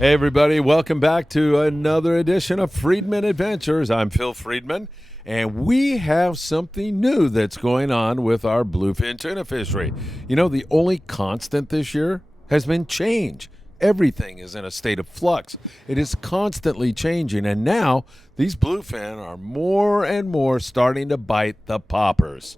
Hey, everybody, welcome back to another edition of Friedman Adventures. I'm Phil Friedman, and we have something new that's going on with our bluefin tuna fishery. You know, the only constant this year has been change. Everything is in a state of flux. It is constantly changing, and now these bluefin are more and more starting to bite the poppers.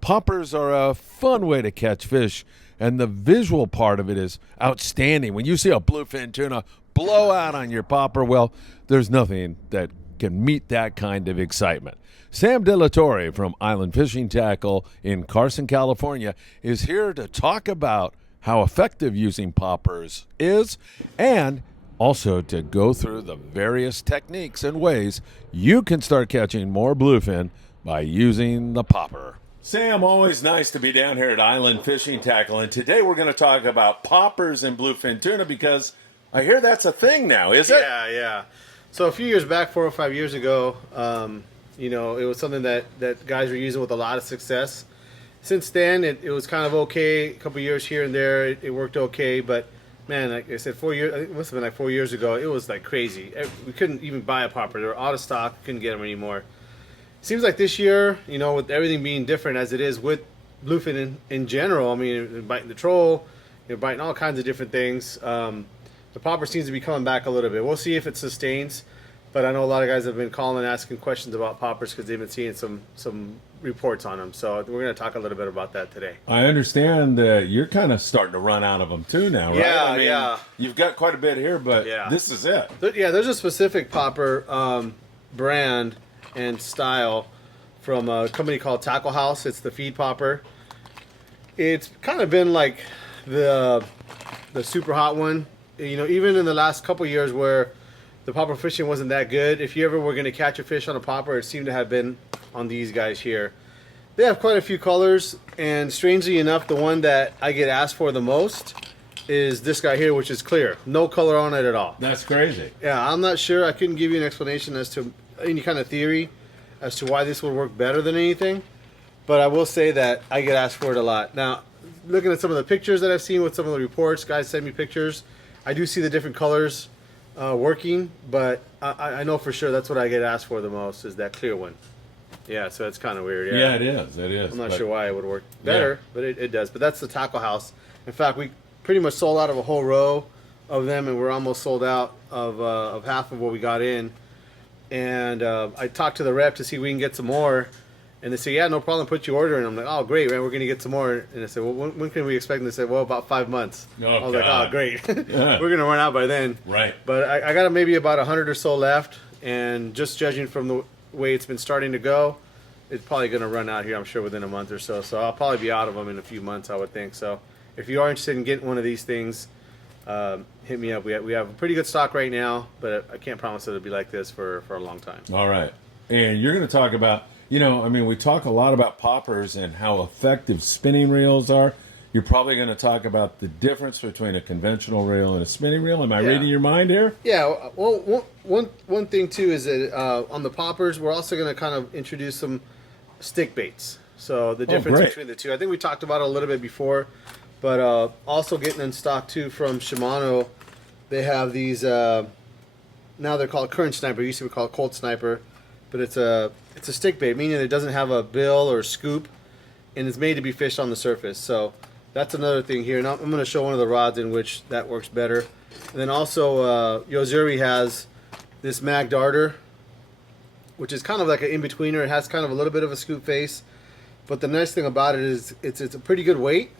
Poppers are a fun way to catch fish, and the visual part of it is outstanding. When you see a bluefin tuna blow out on your popper, well, there's nothing that can meet that kind of excitement. Sam De La Torre from Island Fishing Tackle in Carson, California, is here to talk about how effective using poppers is, and also to go through the various techniques and ways you can start catching more bluefin by using the popper. Sam, always nice to be down here at Island Fishing Tackle, and today we're going to talk about poppers and bluefin tuna because I hear that's a thing now, is it? Yeah. So a few years back, 4 or 5 years ago, it was something that guys were using with a lot of success. Since then, it was kind of okay. A couple years here and there, it worked okay. But man, like I said, 4 years, it must have been like 4 years ago, it was like crazy. We couldn't even buy a popper. They were out of stock. Couldn't get them anymore. Seems like this year, with everything being different as it is with bluefin in general, I mean, they're biting the troll, they're biting all kinds of different things. The popper seems to be coming back a little bit. We'll see if it sustains, but I know a lot of guys have been calling and asking questions about poppers because they've been seeing some reports on them. So we're going to talk a little bit about that today. I understand that you're kind of starting to run out of them too now, right? Yeah. You've got quite a bit here, but this is it. There's a specific popper brand and style from a company called Tackle House. It's the feed popper. It's kind of been like the super hot one. Even in the last couple years where the popper fishing wasn't that good, if you ever were going to catch a fish on a popper, it seemed to have been on these guys here. They have quite a few colors, and strangely enough, the one that I get asked for the most is this guy here, which is clear. No color on it at all. That's crazy. Yeah, I'm not sure. I couldn't give you an explanation as to any kind of theory as to why this would work better than anything, but I will say that I get asked for it a lot. Now, looking at some of the pictures that I've seen with some of the reports, guys send me pictures. I do see the different colors working, but I know for sure that's what I get asked for the most is that clear one. Yeah, so it's kind of weird. Yeah, it is. I'm not sure why it would work better, but it does. But that's the Tackle House. In fact, we pretty much sold out of a whole row of them, and we're almost sold out of half of what we got in. And I talked to the rep to see if we can get some more. And they say, yeah, no problem, put your order in. I'm like, oh, great, man, we're going to get some more. And I said, well, when can we expect? And they said, well, about 5 months. Oh, I was like, oh, great. We're going to run out by then. Right. But I got maybe about 100 or so left. And just judging from the way it's been starting to go, it's probably going to run out here, I'm sure, within a month or so. So I'll probably be out of them in a few months, I would think. So if you are interested in getting one of these things, hit me up. We have a pretty good stock right now, but I can't promise it'll be like this for a long time. All right. And you're going to talk about, we talk a lot about poppers and how effective spinning reels are. You're probably going to talk about the difference between a conventional reel and a spinning reel. Am I reading your mind here? Yeah. Well, one thing, too, is that on the poppers, we're also going to kind of introduce some stick baits. So the difference between the two. I think we talked about it a little bit before, but also getting in stock, too, from Shimano. They have these, now they're called current sniper. Used to be called cold sniper. But it's a stick bait, meaning it doesn't have a bill or scoop, and it's made to be fished on the surface. So that's another thing here. Now I'm going to show one of the rods in which that works better. And then also Yozuri has this mag darter, which is kind of like an in-betweener. It has kind of a little bit of a scoop face, but the nice thing about it is it's a pretty good weight,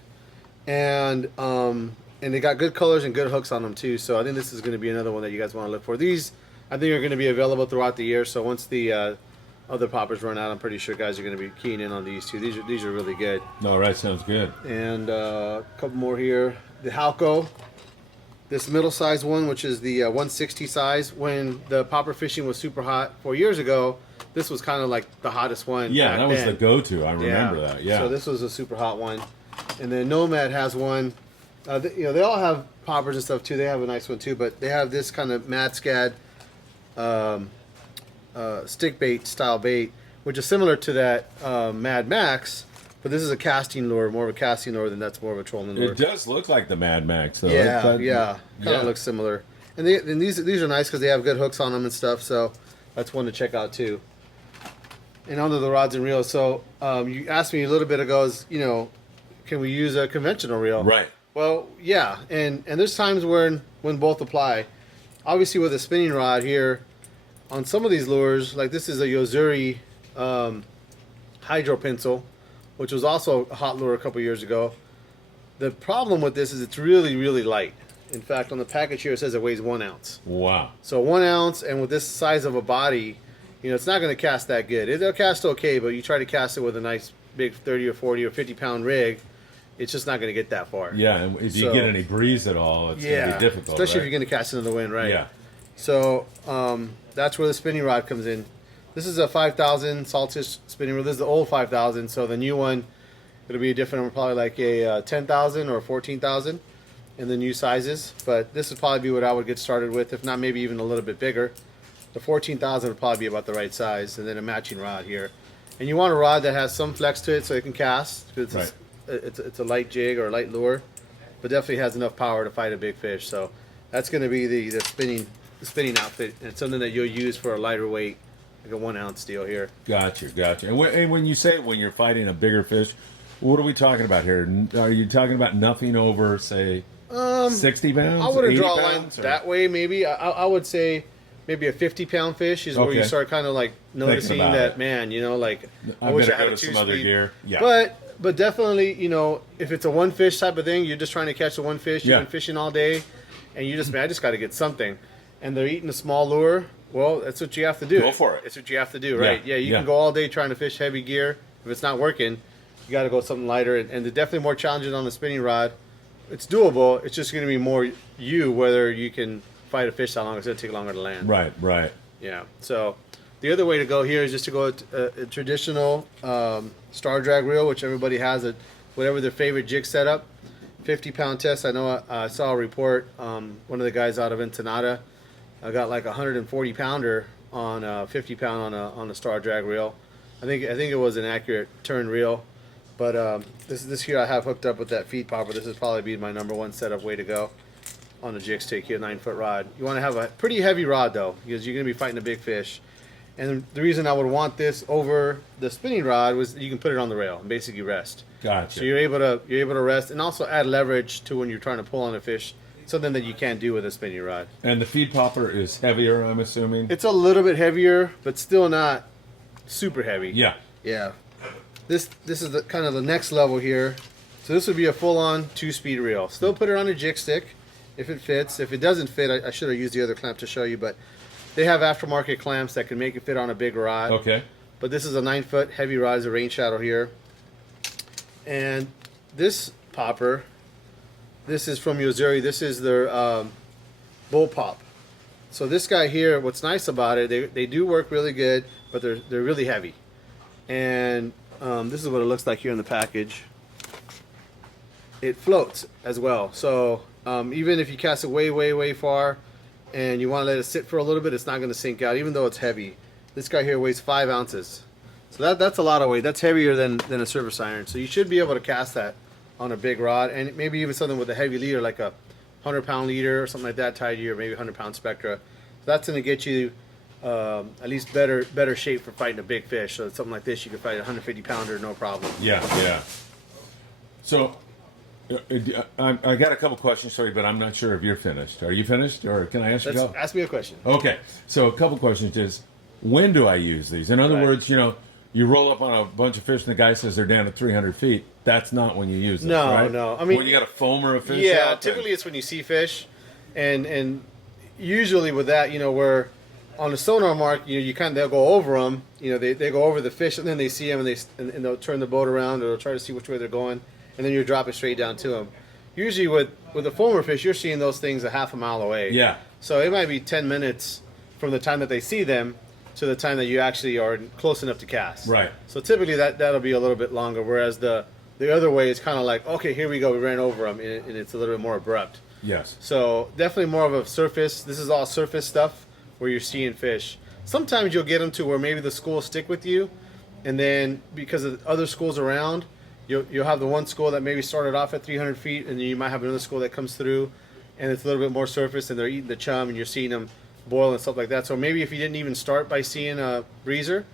and they got good colors and good hooks on them too. So I think this is going to be another one that you guys want to look for. These I think are going to be available throughout the year. So once the other poppers run out, I'm pretty sure guys are going to be keying in on these two. These are really good. All right, sounds good. And a couple more here. The Halco, this middle-sized one, which is the 160 size. When the popper fishing was super hot 4 years ago, this was kind of like the hottest one. Yeah, that was the go-to. I remember that. Yeah. So this was a super hot one. And then Nomad has one. They all have poppers and stuff too. They have a nice one too, but they have this kind of Mad Scad stick bait style bait, which is similar to that Mad Max, but this is a casting lure, more of a casting lure than that's more of a trolling lure. It does look like the Mad Max, though. Yeah, kind of looks similar. And these are nice because they have good hooks on them and stuff. So that's one to check out too. And onto the rods and reels. So you asked me a little bit ago, can we use a conventional reel? Right. Well, yeah, and there's times when both apply. Obviously, with a spinning rod here, on some of these lures, like this is a Yozuri hydro pencil, which was also a hot lure a couple years ago. The problem with this is it's really, really light. In fact, on the package here it says it weighs 1 ounce. Wow. So 1 ounce, and with this size of a body, it's not going to cast that good. It'll cast okay, but you try to cast it with a nice big 30 or 40 or 50 pound rig, it's just not going to get that far. Yeah, and if you get any breeze at all, it's going to be difficult. Especially right? if you're going to cast it in the wind, right? Yeah. So that's where the spinning rod comes in. This is a 5,000 Saltish spinning rod. This is the old 5,000, so the new one, it'll be a different one, probably like a 10,000 or 14,000 in the new sizes. But this would probably be what I would get started with, if not maybe even a little bit bigger. The 14,000 would probably be about the right size, and then a matching rod here. And you want a rod that has some flex to it so it can cast. It's, it's a light jig or a light lure, but definitely has enough power to fight a big fish. So that's going to be the spinning outfit, and it's something that you'll use for a lighter weight, like a 1 ounce deal here. Gotcha. And when you say when you're fighting a bigger fish, what are we talking about here? Are you talking about nothing over, say, 60 pounds? I wouldn't draw a line pounds, that way. Maybe I would say maybe a 50-pound fish is where you start kind of like noticing that, man, like I wish I had a 2-speed gear. Yeah. But definitely, if it's a one fish type of thing, you're just trying to catch the one fish. You've been fishing all day, and you I just got to get something. And they're eating a small lure. Well, that's what you have to do. Go for it. It's what you have to do, right? Yeah, you can go all day trying to fish heavy gear. If it's not working, you got to go something lighter. And there's definitely more challenges on the spinning rod. It's doable. It's just going to be more whether you can fight a fish that long. It's going to take longer to land. Right. Yeah. So the other way to go here is just to go a traditional star drag reel, which everybody has, whatever their favorite jig setup. 50-pound test. I know I saw a report. One of the guys out of Ensenada got like a 140 pounder on a 50 pound on a star drag reel. I think it was an accurate turn reel, but this here I have hooked up with that feed popper. This is probably be my #1 setup way to go on a jig stick here, 9-foot rod. You want to have a pretty heavy rod though, because you're going to be fighting a big fish. And the reason I would want this over the spinning rod was you can put it on the rail and basically rest. Gotcha. So you're able to rest and also add leverage to when you're trying to pull on a fish. Something that you can't do with a spinning rod. And the feed popper is heavier, I'm assuming? It's a little bit heavier, but still not super heavy. Yeah. This is the kind of the next level here. So this would be a full-on 2-speed reel. Still put it on a jig stick if it fits. If it doesn't fit, I should have used the other clamp to show you, but they have aftermarket clamps that can make it fit on a big rod. Okay. But this is a 9-foot heavy rod. It's a rain shadow here. And this popper, this is from Yozuri. This is their bull pop. So this guy here, what's nice about it, they do work really good, but they're really heavy. And this is what it looks like here in the package. It floats as well. So even if you cast it way far and you want to let it sit for a little bit, it's not going to sink out, even though it's heavy. This guy here weighs 5 ounces. So that's a lot of weight. That's heavier than a surface iron. So you should be able to cast that on a big rod, and maybe even something with a heavy leader, like a 100-pound leader or something like that tied to you, or maybe 100-pound Spectra. So that's going to get you at least better shape for fighting a big fish. So something like this, you can fight a 150-pounder no problem. Yeah. So I got a couple questions for you, but I'm not sure if you're finished. Are you finished, or can I ask you a couple? Ask me a question. Okay. So a couple questions is, when do I use these? In other words, you roll up on a bunch of fish and the guy says they're down at 300 feet. That's not when you use this, right? No. I mean, when you got a foamer of fish out, typically it's when you see fish. And usually with that, where on the sonar mark, they'll go over them. They go over the fish, and then they see them, and they'll turn the boat around, or they'll try to see which way they're going, and then you drop it straight down to them. Usually with a foamer fish, you're seeing those things a half a mile away. Yeah. So it might be 10 minutes from the time that they see them to the time that you actually are close enough to cast. Right. So typically that'll be a little bit longer, whereas the other way is kind of like, okay, here we go, we ran over them, and it's a little bit more abrupt. Yes. So definitely more of a surface. This is all surface stuff where you're seeing fish. Sometimes you'll get them to where maybe the schools stick with you, and then because of other schools around, you'll have the one school that maybe started off at 300 feet, and then you might have another school that comes through and it's a little bit more surface, and they're eating the chum, and you're seeing them boil and stuff like that. So maybe if you didn't even start by seeing a breezer,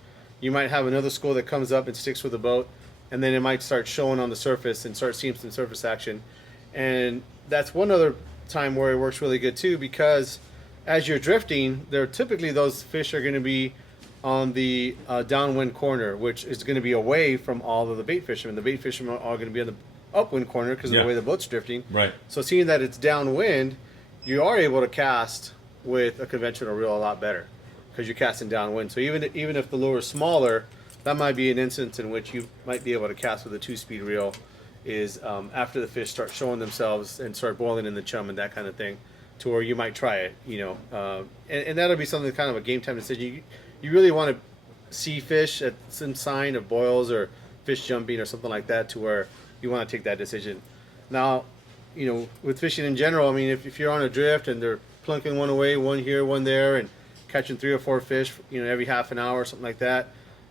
you might have another school that comes up and sticks with the boat, and then it might start showing on the surface and start seeing some surface action. And that's one other time where it works really good too, because as you're drifting, typically those fish are going to be on the downwind corner, which is going to be away from all of the bait fishermen. The bait fishermen are going to be on the upwind corner because of the way the boat's drifting. Right. So seeing that it's downwind, you are able to cast with a conventional reel a lot better because you're casting downwind. So even if the lure is smaller, that might be an instance in which you might be able to cast with a 2-speed reel, is after the fish start showing themselves and start boiling in the chum and that kind of thing, to where you might try it, and that'll be something kind of a game time decision. You really want to see fish at some sign of boils or fish jumping or something like that, to where you want to take that decision. Now, with fishing in general, I mean, if you're on a drift and they're plunking one away, one here, one there, and catching 3 or 4 fish, every half an hour or something like that,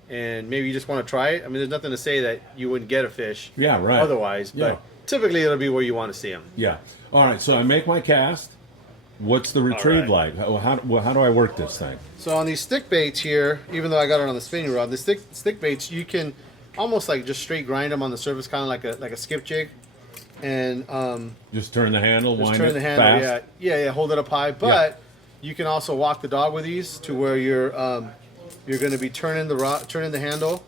and maybe you just want to try it. I mean, there's nothing to say that you wouldn't get a fish. Yeah, right. Otherwise, but typically it'll be where you want to see them. Yeah. All right. So I make my cast. What's the retrieve like? How do I work this thing? So on these stick baits here, even though I got it on the spinning rod, the stick baits, you can almost like just straight grind them on the surface, kind of like a skip jig, and just turn the handle, just wind turn it the handle, fast. yeah, hold it up high. But you can also walk the dog with these, to where you're going to be turning the handle.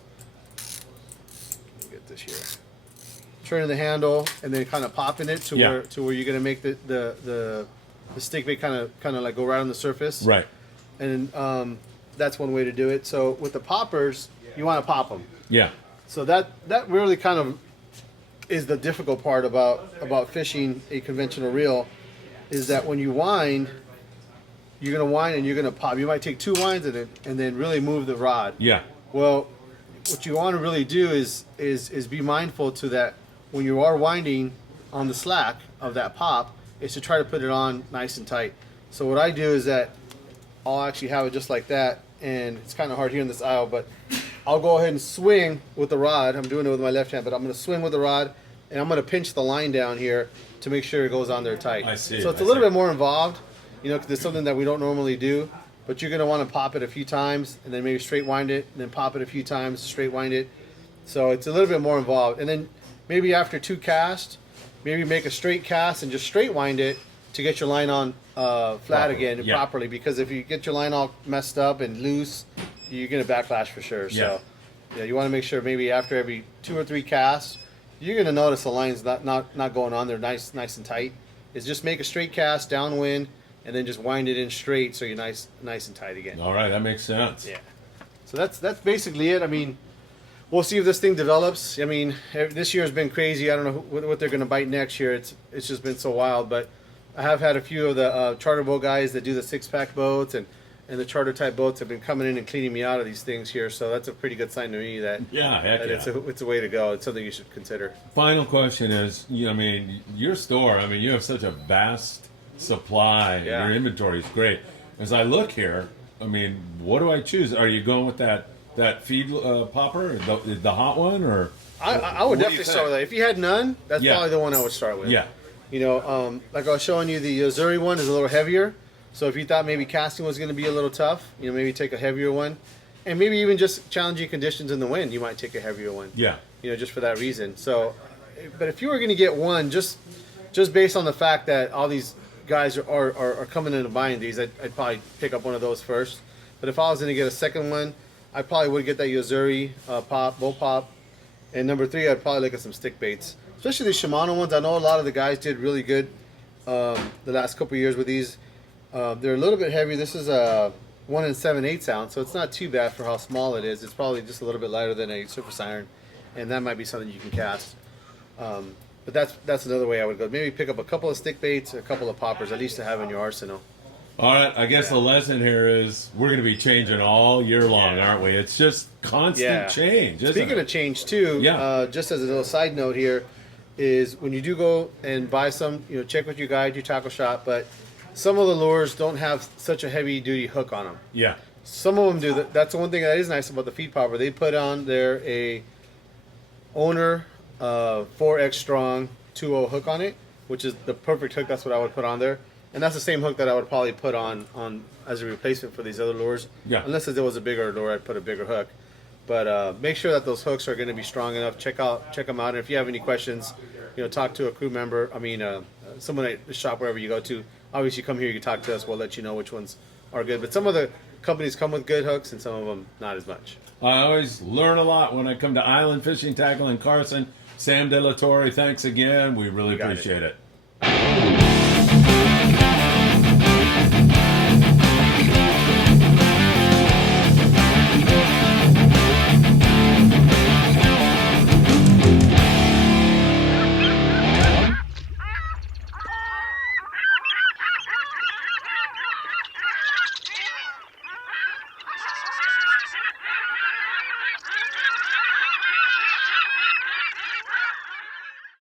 Get this here. Turning the handle and then kind of popping it to where you're going to make the stick bait kind of like go right on the surface. Right. And that's one way to do it. So with the poppers, you want to pop them. Yeah. So that really kind of is the difficult part about fishing a conventional reel, is that when you wind, you're going to wind and you're going to pop. You might take 2 winds in it and then really move the rod. Yeah. Well, what you want to really do is be mindful to that when you are winding on the slack of that pop, is to try to put it on nice and tight. So what I do is that I'll actually have it just like that, and it's kind of hard here in this aisle, but I'll go ahead and swing with the rod. I'm doing it with my left hand, but I'm going to swing with the rod, and I'm going to pinch the line down here to make sure it goes on there tight. I see. So it's a little bit more involved, because it's something that we don't normally do, but you're going to want to pop it a few times, and then maybe straight wind it, and then pop it a few times, straight wind it. So it's a little bit more involved. And then maybe after 2 casts, maybe make a straight cast and just straight wind it to get your line on flat again properly. Because if you get your line all messed up and loose, you're going to backlash for sure. So you want to make sure maybe after every 2 or 3 casts, you're going to notice the line's not going on there nice and tight. Is just make a straight cast downwind and then just wind it in straight so you're nice and tight again. All right, that makes sense. Yeah. So that's basically it. I mean, we'll see if this thing develops. I mean, this year has been crazy. I don't know what they're going to bite next year. It's just been so wild. But I have had a few of the charter boat guys that do the 6-pack boats and the charter type boats have been coming in and cleaning me out of these things here. So that's a pretty good sign to me that it's a way to go. It's something you should consider. Final question is, your store. You have such a vast supply. Yeah. Your inventory is great. As I look here, what do I choose? Are you going with that feed popper, the hot one, or? I would definitely start with that. If you had none, that's probably the one I would start with. Yeah. Like I was showing you, the Missouri one is a little heavier. So if you thought maybe casting was going to be a little tough, maybe take a heavier one. And maybe even just challenging conditions in the wind, you might take a heavier one. Yeah. Just for that reason. So, but if you were going to get one, just based on the fact that all these guys are coming in and buying these, I'd probably pick up one of those first. But if I was going to get a second one, I probably would get that Missouri bull pop. And number 3, I'd probably look at some stick baits, especially the Shimano ones. I know a lot of the guys did really good the last couple of years with these. They're a little bit heavy. This is a 1 7/8 ounce, so it's not too bad for how small it is. It's probably just a little bit lighter than a surface iron, and that might be something you can cast. But that's another way I would go. Maybe pick up a couple of stick baits, a couple of poppers, at least to have in your arsenal. All right, I guess the lesson here is we're going to be changing all year long, aren't we? It's just constant change, isn't Speaking it? of change, too, just as a little side note here, is when you do go and buy some, check with your guide, your tackle shop, but some of the lures don't have such a heavy-duty hook on them. Yeah. Some of them do. That's the one thing that is nice about the feed popper. They put on there a owner 4X strong 2.0 hook on it, which is the perfect hook. That's what I would put on there. And that's the same hook that I would probably put on as a replacement for these other lures. Yeah. Unless it was a bigger lure, I'd put a bigger hook. But make sure that those hooks are going to be strong enough. Check them out. And if you have any questions, talk to a crew member. I mean, someone at the shop, wherever you go to. Obviously, come here, you can talk to us. We'll let you know which ones are good. But some of the companies come with good hooks, and some of them not as much. I always learn a lot when I come to Island Fishing Tackle in Carson. Sam De La Torre, thanks again. We really appreciate it.